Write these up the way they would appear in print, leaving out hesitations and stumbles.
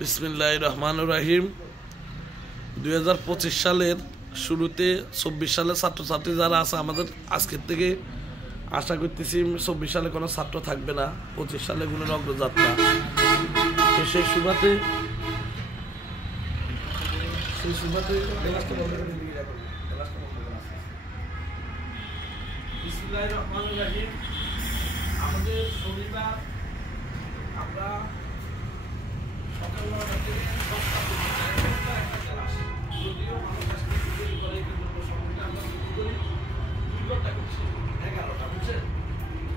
বিসমিল্লাহির রহমানির রহিম। 2025 সালের শুরুতে 24 সালের ছাত্রছাত্রী যারা আছে আমাদের আজকের থেকে আশা করতেছি 24 সালে কোনো ছাত্র থাকবে না, 25 সালে কোনো অগ্রযাত্রা। তো সেই সুবাদে বিসমিল্লাহির রহমানির রহিম। আমাদের শনিবার আমরা সকালবেলা থেকে যদিও মানুষ আজকে তৈরি করে কিন্তু সময়টা আমরা শুরু করি 2 ঘন্টা করছি 11টা, বুঝছেন?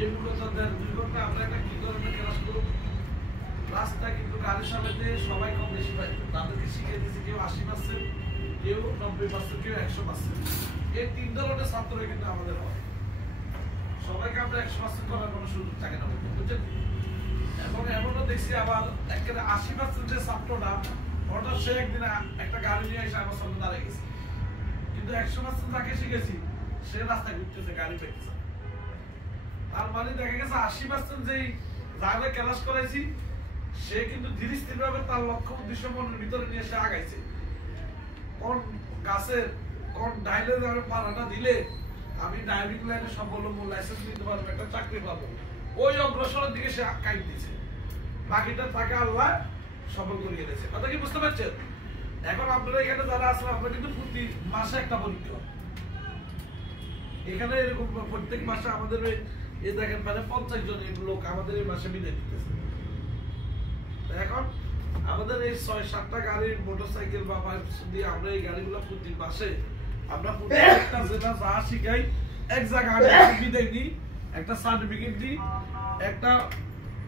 এই মূলত 2 ঘন্টা আমরা একটা কি ধরনের ক্লাস করব, রাস্তা কিন্তু গাড়ির সামনে সবাই কম বেশি পাই, তাদেরকে শিখিয়ে দিয়েছি কেউ 80%, কেউ 90%, কেউ 100%। এই 3 ধরনের ছাত্র কিন্তু আমাদের হয়। সবাইকে আমরা 100% করার কোনো সুযোগ থাকে না, বুঝছেন? এবং এমনও দেখছি আবার একেবারে 80% যে ছাত্রটা হঠাৎ সে একদিন একটা গাড়ি নিয়ে এসে আমার সামনে দাঁড়িয়ে গেছে, কিন্তু 100% তাকে শিখেছি সে রাস্তায় ঘুরতেছে, গাড়ি পেতেছে। তার মানে দেখা গেছে 80% যেই যাকে ক্লাস করাইছি সে কিন্তু ধীরে স্থির ভাবে তার লক্ষ্য উদ্দেশ্য মনের ভিতরে নিয়ে সে আগাইছে। কোন গাছের কোন ডাইলে যাবে পাড়াটা দিলে আমি ড্রাইভিং লাইনে সফল হবো, লাইসেন্স নিতে পারবো, একটা চাকরি পাবো, ওই অগ্রসরের দিকে সে কাইট দিয়েছে। বাকিটা তাকে আল্লাহ সফল করিয়ে দিয়েছে। কথা কি বুঝতে পারছেন? এখন আপনারা এখানে যারা আছেন আপনারা কিন্তু প্রতি মাসে একটা পরীক্ষা, এখানে এরকম প্রত্যেক মাসে আমাদের এই দেখেন মানে 50 জন লোক আমাদের এই মাসে বিদায় দিতেছে। এখন আমাদের এই 6-7টা গাড়ির মোটরসাইকেল বা বাইক দিয়ে আমরা এই গাড়িগুলো প্রতি মাসে আমরা প্রত্যেকটা জেলা যা শিখাই এক জায়গায় বিদায় দিই, একটা সার্টিফিকেট দিই, একটা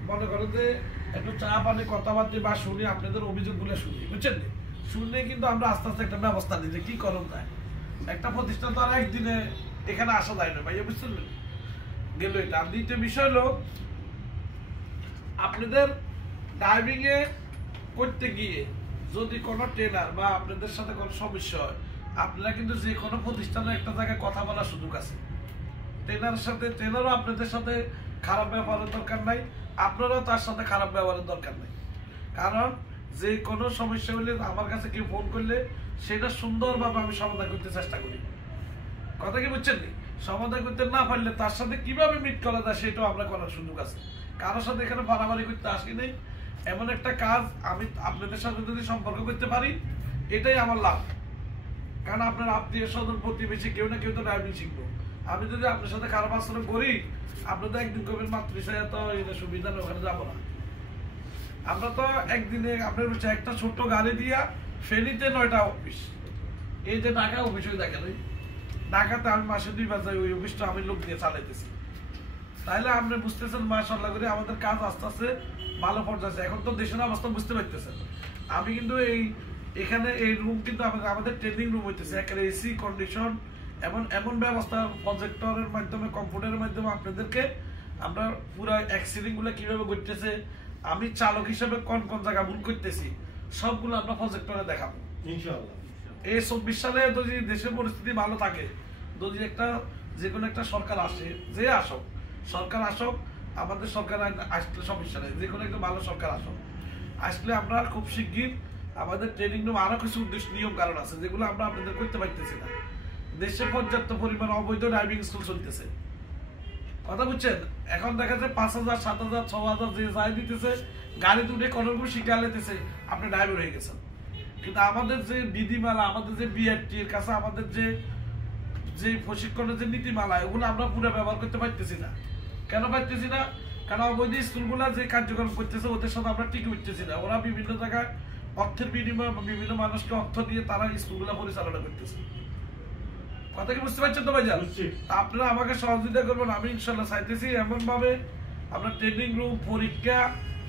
মনে করেন যে একটু চা পানি কথাবার্তা বা শুনি, আপনাদের অভিযোগগুলো শুনি, বুঝছেন? শুনে কিন্তু আমরা আস্তে আস্তে একটা ব্যবস্থা নিই যে কি করণ যায়। একটা প্রতিষ্ঠান তো আর একদিনে এখানে আসা যায় না ভাইয়া, বুঝছেন? গেল এটা। আর দ্বিতীয় বিষয় হলো আপনাদের ড্রাইভিং এ করতে গিয়ে যদি কোনো ট্রেনার বা আপনাদের সাথে কোনো সমস্যা হয়, আপনারা কিন্তু যে কোনো প্রতিষ্ঠানে একটা জায়গায় কথা বলার সুযোগ আছে। ট্রেনারও আপনাদের সাথে খারাপ ব্যবহারের দরকার নাই, আপনারাও তার সাথে খারাপ ব্যবহারের দরকার নেই। কারণ যে কোনো সমস্যা হলে আমার কাছে কেউ ফোন করলে সেটা সুন্দরভাবে আমি সমাধান করতে চেষ্টা করি। কথা কি বুঝছেন? সমাধান করতে না পারলে তার সাথে কিভাবে মিট করা যায় সেটাও আমরা করার সুযোগ আছে। কারোর সাথে এখানে বাড়াবাড়ি করতে আসি নেই। এমন একটা কাজ আমি আপনাদের সাথে যদি সম্পর্ক করতে পারি এটাই আমার লাভ। কারণ আপনার আত্মীয় স্বজন প্রতিবেশী কেউ না কেউ তো ড্রাইভিং শিখবো। আমি যদি আপনার সাথে খারাপ আচরণ করি আপনাদের একদিন কবেন মাতৃসায় তো সুবিধা নেই, ওখানে যাবো না। আমরা তো একদিনে আপনার একটা ছোট্ট গাড়ি দিয়া ফেনীতে 9টা অফিস, এই যে ঢাকা অফিস ওই দেখেন, ওই ঢাকাতে আমি মাসে 2 বার যাই, ওই অফিসটা আমি লোক দিয়ে চালাইতেছি। তাহলে আপনি বুঝতেছেন মাশাআল্লাহ করে আমাদের কাজ আস্তে আস্তে ভালো পর্যায়ে। এখন তো দেশের অবস্থা বুঝতে পারতেছেন। আমি কিন্তু এখানে এই রুম কিন্তু আমাদের ট্রেনিং রুম হইতেছে, একটা এসি কন্ডিশন, এমন ব্যবস্থা, প্রজেক্টরের মাধ্যমে কম্পিউটারের মাধ্যমে আপনাদেরকে আমরা পুরো অ্যাক্সিডেন্ট গুলো কিভাবে ঘটতেছে, আমি চালক হিসেবে কোন কোন জায়গা ভুল করতেছি সবগুলো আমরা প্রজেক্টরে দেখাবো ইনশাআল্লাহ। এই 24 সালে যদি দেশের পরিস্থিতি ভালো থাকে, যদি যে কোনো একটা সরকার আসে, যে আসুক সরকার আসুক, আমাদের সরকার আসলে সমস্যা নেই, যে কোনো একটা ভালো সরকার আসুক, আসলে আমরা খুব শিগগির আমাদের ট্রেনিং রুম আরো কিছু উদ্দেশ্য নিয়ম কারণ আছে যেগুলো আমরা আপনাদের করতে পারতেছি না। দেশে পর্যাপ্ত পরিমাণ অবৈধ ড্রাইভিং স্কুল চলতেছে, কথা বুঝছেন? এখন দেখা যায় 5,000, 7,000, 6,000 যে যাই দিতেছে, গাড়ি দুটে কোনো শিখা লেতেছে, আপনি ড্রাইভার হয়ে গেছেন। কিন্তু আমাদের যে বিধিমালা, আমাদের যে বিআরটি এর কাছে আমাদের যে প্রশিক্ষণের যে নীতিমালা, ওগুলো আমরা পুরো ব্যবহার করতে পারতেছি না। কেন পারতেছি না? কারণ অবৈধ স্কুলগুলা যে কার্যক্রম করতেছে ওদের সাথে আমরা টিকে উঠতেছি না। ওরা বিভিন্ন জায়গায় অর্থের বিনিময়ে বিভিন্ন মানুষকে অর্থ দিয়ে তারা স্কুলগুলা পরিচালনা করতেছে। কথা কি বুঝতে পারছেন তো ভাইজান? আপনারা আমাকে সহযোগিতা করবেন, আমি ইনশাল্লাহ চাইতেছি এমন ভাবে আমরা ট্রেনিং রুম, পরীক্ষা,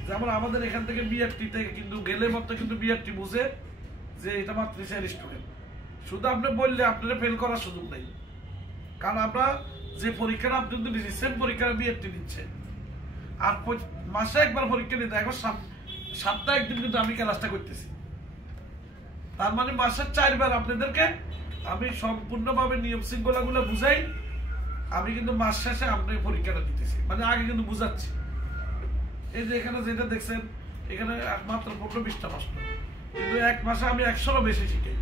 যেমন আমাদের এখান থেকে বিআরটি থেকে কিন্তু গেলে মতো কিন্তু বিআরটি বুঝে যে এটা মাতৃসায়ের স্টুডেন্ট, শুধু আপনি বললে আপনারা ফেল করার সুযোগ নেই। কারণ আমরা যে পরীক্ষাটা আপনি কিন্তু সেম পরীক্ষা বিআরটি দিচ্ছে, আর মাসে একবার পরীক্ষা নিতে, এখন সপ্তাহে একদিন কিন্তু আমি ক্লাসটা করতেছি। তার মানে মাসের 4 বার আপনাদেরকে আমি সম্পূর্ণভাবে নিয়ম শৃঙ্খলা গুলো বুঝাই। আমি কিন্তু মাস শেষে আপনার পরীক্ষাটা দিতেছি, মানে আগে কিন্তু বুঝাচ্ছি। এই যে এখানে যেটা দেখছেন এখানে মাত্র 15-20টা প্রশ্ন, কিন্তু 1 মাসে আমি 100-এরও বেশি শিখাই।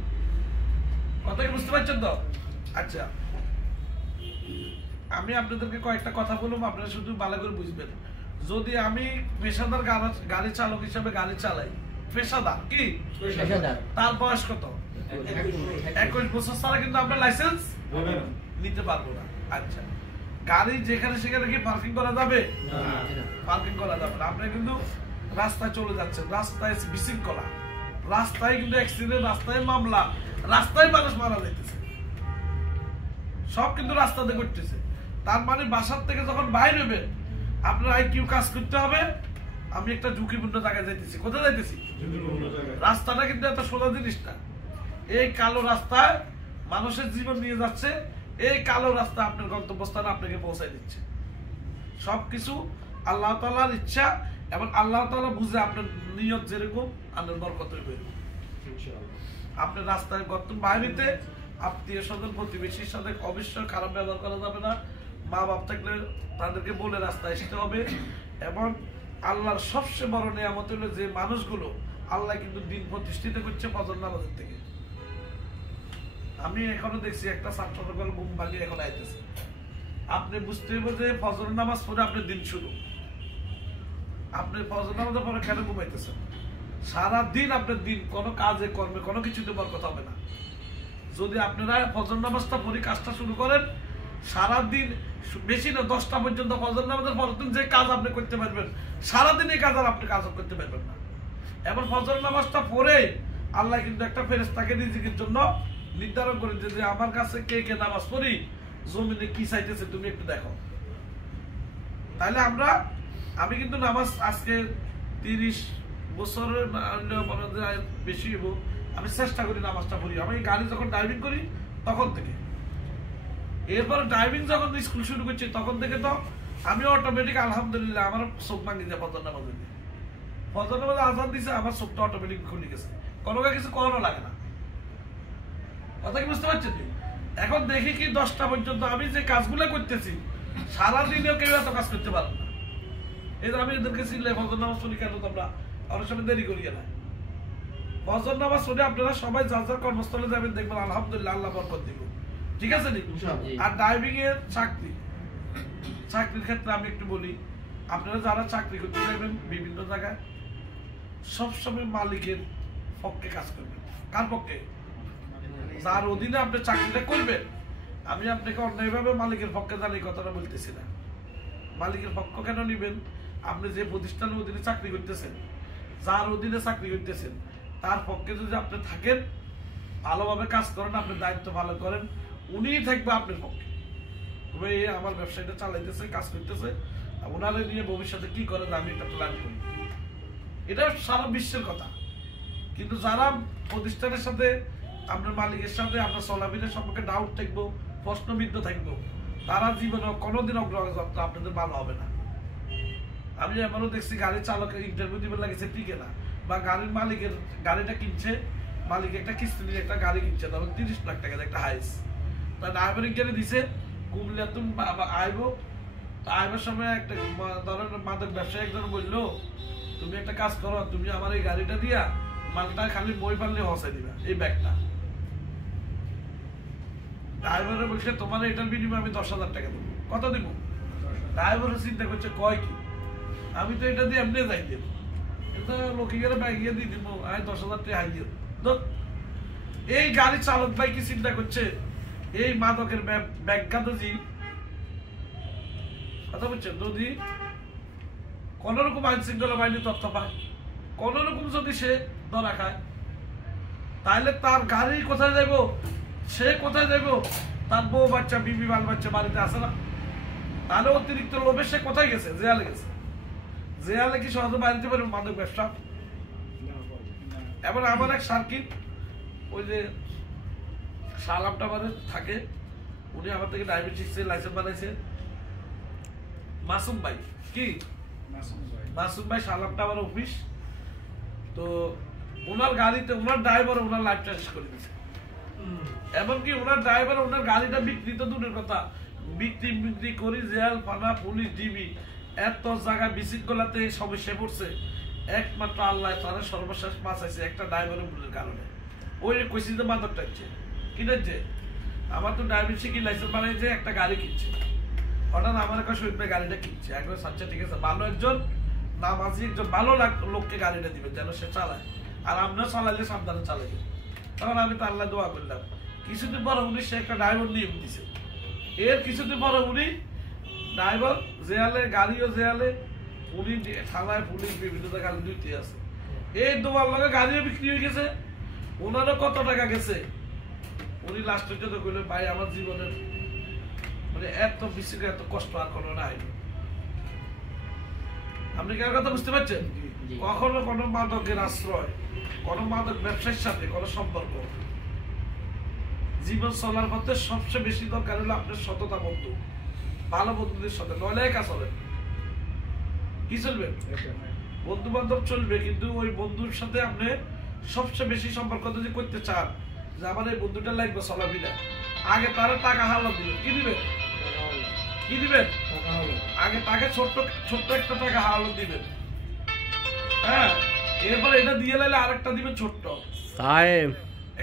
কথা কি বুঝতে পারছেন তো? আচ্ছা, আমি আপনাদেরকে কয়েকটা কথা বলবো, আপনারা শুধু ভালো করে বুঝবেন। যদি আমি পেশাদার গাড়ি চালক হিসেবে গাড়ি চালাই, পেশাদার কি তার বয়স কত? 21 বছর ছাড়া কিন্তু আমরা লাইসেন্স নিতে পারবো না। আচ্ছা, গাড়ি যেখানে সেখানে কি পার্কিং করা যাবে? পার্কিং করা যাবে না। আপনি কিন্তু রাস্তায় চলে যাচ্ছেন, রাস্তায় বিশৃঙ্খলা, রাস্তায় কিন্তু অ্যাক্সিডেন্ট, রাস্তায় মামলা, রাস্তায় মানুষ মারা যাইতেছে, সব কিন্তু রাস্তাতে ঘটতেছে। তার মানে বাসার থেকে যখন বাইরে হবেন আপনার আইকিউ কাজ করতে হবে। আমি একটা ঝুঁকিপূর্ণ জায়গায় যাইতেছি, কোথায় যাইতেছি? রাস্তাটা কিন্তু এত সোজা জিনিস না। এই কালো রাস্তায় মানুষের জীবন নিয়ে যাচ্ছে, এই কালো রাস্তা আপনার গন্তব্যস্থানে আপনাকে পৌঁছায় দিচ্ছে। সবকিছু আল্লাহ তাআলার ইচ্ছা, এবং আল্লাহ তাআলা বুঝে আপনার নিয়ত যেরকম আপনার বরকত হইবে। আপনার রাস্তায় গর্ত বাইরেতে আত্মীয় স্বজন প্রতিবেশীর সাথে অবশ্যই খারাপ ব্যবহার করা যাবে না। মা বাপ থাকলে তাদেরকে বলে রাস্তায় আসতে হবে। এবং আল্লাহর সবচেয়ে বড় নিয়ামত হলো যে মানুষগুলো আল্লাহ কিন্তু দিন প্রতিষ্ঠিত করছে ফজর নামাজের থেকে। আমি এখনো দেখছি একটা ছাত্র সকল ঘুম ভাঙিয়ে এখন আইতেছে। আপনি বুঝতে হবে যে ফজর নামাজ পড়ে আপনার দিন শুরু। আপনি ফজর নামাজের পরে কেন ঘুমাইতেছেন? সারা দিন আপনার দিন কোনো কাজে কর্মে কোনো কিছুতে বরকত হবে না। যদি আপনারা ফজর নামাজটা পড়ে কাজটা শুরু করেন, সারাদিন বেশি না 10টা পর্যন্ত ফজর নামাজের পরের দিন যে কাজ আপনি করতে পারবেন, সারাদিন এই কাজ আর আপনি কাজ করতে পারবেন না। এবার ফজর নামাজটা পড়ে আল্লাহ কিন্তু একটা ফেরেশতাকে রিজিকের জন্য নির্ধারণ করে যে আমার কাছে কে কে নামাজ পড়ি, জমিনে কি চাইতেছে তুমি একটু দেখো। তাহলে আমি কিন্তু নামাজ আজকে 30 বছরের বেশি হবো, আমি চেষ্টা করি নামাজটা পড়ি। আমি গাড়ি যখন ড্রাইভিং করি তখন থেকে, এরপরে ড্রাইভিং যখন স্কুল শুরু করছি তখন থেকে তো আমি অটোমেটিক আলহামদুলিল্লাহ আমার চোখ ভাঙি যায় ফজর নামাজে। ফজর নামাজে আজান দিছে, আমার চোখটা অটোমেটিক খুলে গেছে, কোনো কিছু করানো লাগে না। কথা কি বুঝতে পারছেন? এখন দেখি কি 10টা পর্যন্ত আমি যে কাজগুলো করতেছি সারাদিনেও কেউ এত কাজ করতে পারবে না। এই যে আমি এদেরকে চিনলে ফজর নামাজ পড়ি কেন তোমরা অনেক সময় দেরি করিয়ে না। ফজর নামাজ পড়ে আপনারা সবাই যার যার কর্মস্থলে যাবেন, দেখবেন আলহামদুলিল্লাহ আল্লাহ বরকত দিব। ঠিক আছে নি? আর ড্রাইভিং এর চাকরির ক্ষেত্রে আমি একটু বলি, আপনারা যারা চাকরি করতে যাবেন বিভিন্ন জায়গায় সবসময় মালিকের পক্ষে কাজ করবেন। কার পক্ষে? যার অধীনে আপনি চাকরিটা করবেন। আমি আপনাকে অন্যায়ভাবে মালিকের পক্ষে জানি কথাটা বলতেছি না। মালিকের পক্ষ কেন নিবেন? আপনি যে প্রতিষ্ঠানের অধীনে চাকরি করতেছেন, যার অধীনে চাকরি করতেছেন, তার পক্ষে যদি আপনি থাকেন, ভালোভাবে কাজ করেন, আপনি দায়িত্ব ভালো করেন, উনিই থাকবে আপনার পক্ষে। তবে আমার ব্যবসায়টা চালাইতেছে, কাজ করতেছে, ওনারে নিয়ে ভবিষ্যতে কি করে আমি একটা প্ল্যান করি। এটা সারা বিশ্বের কথা। কিন্তু যারা প্রতিষ্ঠানের সাথে, আপনার মালিকের সাথে আপনার চলাফেরার সম্পর্কে ডাউট থাকবো, প্রশ্নবিদ্ধ থাকবো, তারা জীবনে কোনোদিন অগ্রগতি আপনাদের ভালো হবে না। আমি এমনও দেখছি গাড়ি চালকের ইন্টারভিউ দিবে লাগেছে টিকে না, বা গাড়ির মালিকের গাড়িটা কিনছে, মালিক একটা কিস্তি নিয়ে একটা গাড়ি কিনছে, ধরুন 30 লাখ টাকা একটা হাইস, তা ড্রাইভার গেলে দিছে কুমিল্লা তুমি আইবো। আইবার সময় একটা ধরেন মাদক ব্যবসায়ী একজন বললো তুমি একটা কাজ করো, তুমি আমার এই গাড়িটা দিয়া মালটা খালি বই পারলে হসাই দিবা এই ব্যাগটা। ড্রাইভারে বলছে তোমার এটার বিনিময়ে আমি 10,000 টাকা দেবো। কত দিব? ড্রাইভারও চিন্তা করছে কয় কি, আমি তো এটা দিয়ে এমনি যাই দেবো, এটা লোকে গেলে ব্যাগিয়ে দিয়ে দিব, আমি 10,000 টাকা হাই দিয়ে দেবো। এই গাড়ি চালক ভাই কি চিন্তা করছে? এই মাদকের ব্যাখ্যাতজি কথা বলছেন, যদি কোন রকম আইন শৃঙ্খলা বাহিনী তথ্য পায়, কোন রকম যদি সে ধরা খায়, তাহলে তার গাড়ি কোথায় যাইব, সে কোথায় যাইব, তার বউ বাচ্চা বিবি বাল বাচ্চা বাড়িতে আসে না, তাহলে অতিরিক্ত লোভে সে কোথায় গেছে? জেলে গেছে। জেলে কি সহজে বাড়িতে পারবে মাদক ব্যবসা? এবার আমার এক সার্কিট, ওই যে সালাম টাবারে থাকে, উনি আমার থেকে ডায়াবেটিক্সের লাইসেন্স বানাইছে, মাসুম ভাই। কি মাসুম ভাই সালাম টাবার অফিস, তো ওনার গাড়িতে ওনার ড্রাইভার ওনার লাইফটা শেষ করে দিয়েছে। এমনকি ওনার ড্রাইভার ওনার গাড়িটা বিক্রি তো দূরের কথা, বিক্রি করি জেল, থানা, পুলিশ, ডিবি এত জায়গা বিশৃঙ্খলাতে সমস্যায় পড়ছে। একমাত্র আল্লাহ তারা সর্বশেষ বাঁচাইছে একটা ড্রাইভারের ভুলের কারণে। ওই কইছি যে মাদক টাইছে কিনেছে, আমার তো ড্রাইভিং শিখি লাইসেন্স বানাইছে, একটা গাড়ি কিনছে, হঠাৎ আমার একটা শহীদ ভাই গাড়িটা কিনছে। একবার আচ্ছা ঠিক আছে, ভালো একজন নামাজি একজন ভালো লোককে গাড়িটা দিবেন যেন সে চালায়, আর আমরা চালাইলে সাবধানে চালাই। তখন আমি তো আল্লাহ দোয়া করলাম। কিছুদিন পরে উনি সে একটা ড্রাইভার নিয়ম দিছে। এর কিছুদিন পরে উনি ড্রাইভার জেয়ালে, গাড়িও জেয়ালে, উনি থানায় পুলিশ বিভিন্ন জায়গায় ডিউটি আছে। এই দোয়ার লগে গাড়িও বিক্রি হয়ে গেছে, ওনারও কত টাকা গেছে। উনি লাস্টের জন্য কইলেন ভাই আমার জীবনের মানে এত বেশি এত কষ্ট আর কোনো নাই। আপনি কার কথা বুঝতে পারছেন? কখনো কোনো মাদকের আশ্রয়, কোনো মাদক ব্যবসার সাথে কোনো সম্পর্ক, জীবন চলার পথে সবচেয়ে বেশি দরকার হলো আপনার সততা বন্ধু, ভালো বন্ধুদের সাথে, নইলে একা চলেন। কি চলবে? বন্ধু বান্ধব চলবে, কিন্তু ওই বন্ধুর সাথে আপনি সবচেয়ে বেশি সম্পর্ক যদি করতে চান যে আমার এই বন্ধুটা লাগবে চলাফিরা, আগে তারা টাকা হাওলাত দিবেন। কি দিবেন? কি দিবেন? আগে তাকে ছোট্ট একটা টাকা হাওলাত দিবেন, হ্যাঁ, এরপরে এটা দিয়ে লাইলে আরেকটা দিবেন ছোট্ট,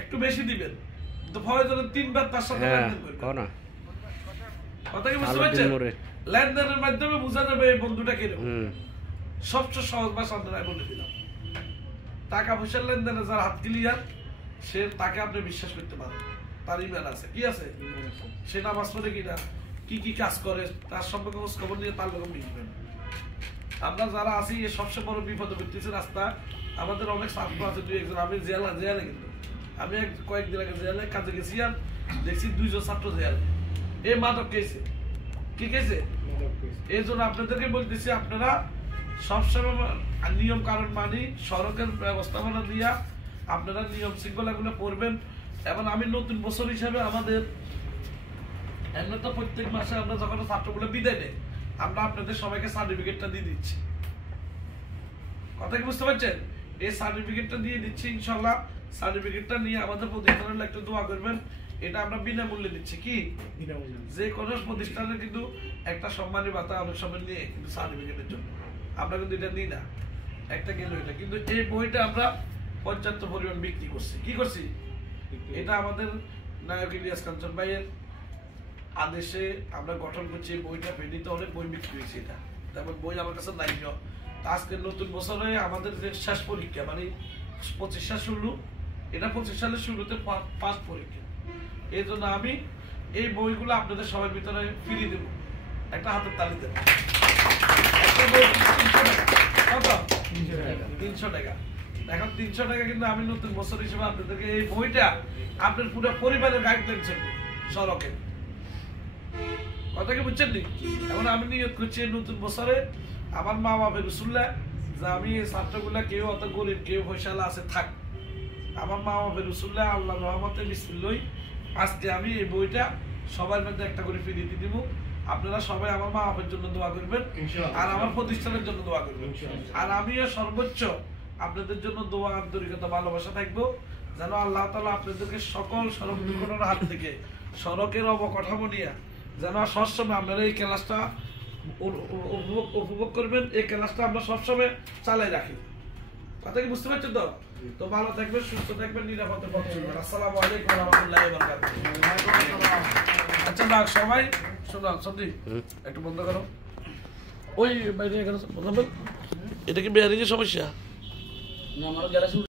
একটু বেশি দিবেন, তো প্রয়োজনে 3 বার তার সাথে লেনদেন করবেন। কথা কি বুঝতে পারছেন? লেনদেনের মাধ্যমে বোঝা যাবে এই বন্ধুটা কিরকম। সবচেয়ে সহজ ভাষা আপনারা বলে দিলাম। টাকা পয়সার লেনদেনে যার হাত ক্লিয়ার, সে তাকে আপনি বিশ্বাস করতে পারেন, তার ইমান আছে। কি আছে? সে নামাজ পড়ে কিনা, কি কি কাজ করে, তার সম্পর্কে খোঁজ খবর নিয়ে তার লোক মিলবেন। আমরা যারা আছি সবচেয়ে বড় বিপদে পড়তেছি রাস্তা। আমাদের অনেক ছাত্র আছে, 2-1 জন। আমি জেলে কিন্তু আমি কয়েকদিন আগে জেলে কাজে গেছি, আর দেখছি 2 জন ছাত্র জেলে। এই মাদক খেয়েছে। কি খেয়েছে? এই জন্য আপনাদেরকে বলতেছি, আপনারা সবসময় নিয়ম কারণ মানি, সড়কের ব্যবস্থাপনা দিয়া আপনারা নিয়ম শৃঙ্খলা গুলো পড়বেন। এবং আমি নতুন বছর হিসাবে আমাদের এমনি তো প্রত্যেক মাসে আমরা যখন ছাত্রগুলো বিদায় নেই, আমরা আপনাদের সবাইকে সার্টিফিকেটটা দিয়ে দিচ্ছি। কথা কি বুঝতে পারছেন? এই সার্টিফিকেটটা দিয়ে দিচ্ছি ইনশাল্লাহ। সার্টিফিকেটটা নিয়ে আমাদের প্রতিষ্ঠানের একটা দোয়া করবেন। এটা আমরা বিনামূল্যে দিচ্ছি। কি যে কোনো প্রতিষ্ঠানের কিন্তু একটা সম্মানী ভাতা অনেক সময় নিয়ে কিন্তু সার্টিফিকেটের জন্য আমরা কিন্তু এটা নিই না, একটা গেল এটা। কিন্তু এই বইটা আমরা পর্যাপ্ত পরিমাণ বিক্রি করছি। কি করছি? এটা আমাদের নায়ক ইলিয়াস কাঞ্চন ভাইয়ের আদেশে আমরা গঠন করছি। বইটা ফেরিতে অনেক বই বিক্রি হয়েছে। এটা তেমন বই আমার কাছে নাই। আজকে নতুন বছরে আমাদের যে শেষ পরীক্ষা, মানে 25 সাল শুরু, এটা 25 সালের শুরুতে ফার্স্ট পরীক্ষা। এই জন্য আমি এই বইগুলো আপনাদের সবার ভিতরে ফিরিয়ে দেবো। একটা হাতের তালি দেবো। একটা বই 300 টাকা। এখন 300 টাকা, কিন্তু আমি নতুন বছর হিসেবে আপনাদেরকে এই বইটা আপনার পুরো পরিবারের গাইডলাইন ছিল সড়কে। কথা কি বুঝছেন? এখন আমি নিয়ত করছি নতুন বছরে আমার মা বাপের রসুল্লাহ যে আমি এই ছাত্রগুলা, কেউ অত গরিব, কেউ পয়সালা আছে থাক, আমার মা বাপের রসুল্লাহ আল্লাহ রহমতে বিসমিল্লাহ আজকে আমি এই বইটা সবার মধ্যে একটা করে ফিরিয়ে দিব। আপনারা সবাই আমার মা বাপের জন্য দোয়া করবেন, আর আমার প্রতিষ্ঠানের জন্য দোয়া করবেন। আর আমিও সর্বোচ্চ আপনাদের জন্য দোয়া, আন্তরিকতা, ভালোবাসা থাকবো, যেন আল্লাহ তাআলা আপনাদেরকে সকল সড়ক দুর্ঘটনার হাত থেকে, সড়কের অবকাঠামো নিয়ে যেন সবসময় আপনারা এই ক্লাসটা উপভোগ করবেন। এই ক্লাসটা আমরা সবসময় চালাই রাখি। কথা কি বুঝতে পারছেন? তো ভালো থাকবেন, সুস্থ থাকবেন, নিরাপদে পথ চলবেন। আসসালামু আলাইকুম ওয়া রাহমাতুল্লাহি ওয়া বারাকাতুহু। আচ্ছা না সবাই শোনান, সন্দীপ একটু বন্ধ করো। ওই বাইরে এখানে এটা কি বেয়ারিংয়ের সমস্যা?